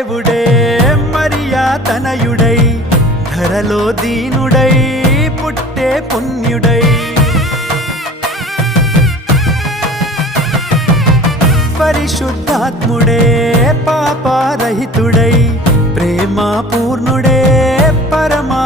దేవుడే మరియా తనయుడై ధరలో దీనుడై పుట్టే పుణ్యుడై పరిశుద్ధాత్ముడే పాపరహితుడై ప్రేమ పూర్ణుడే పరమా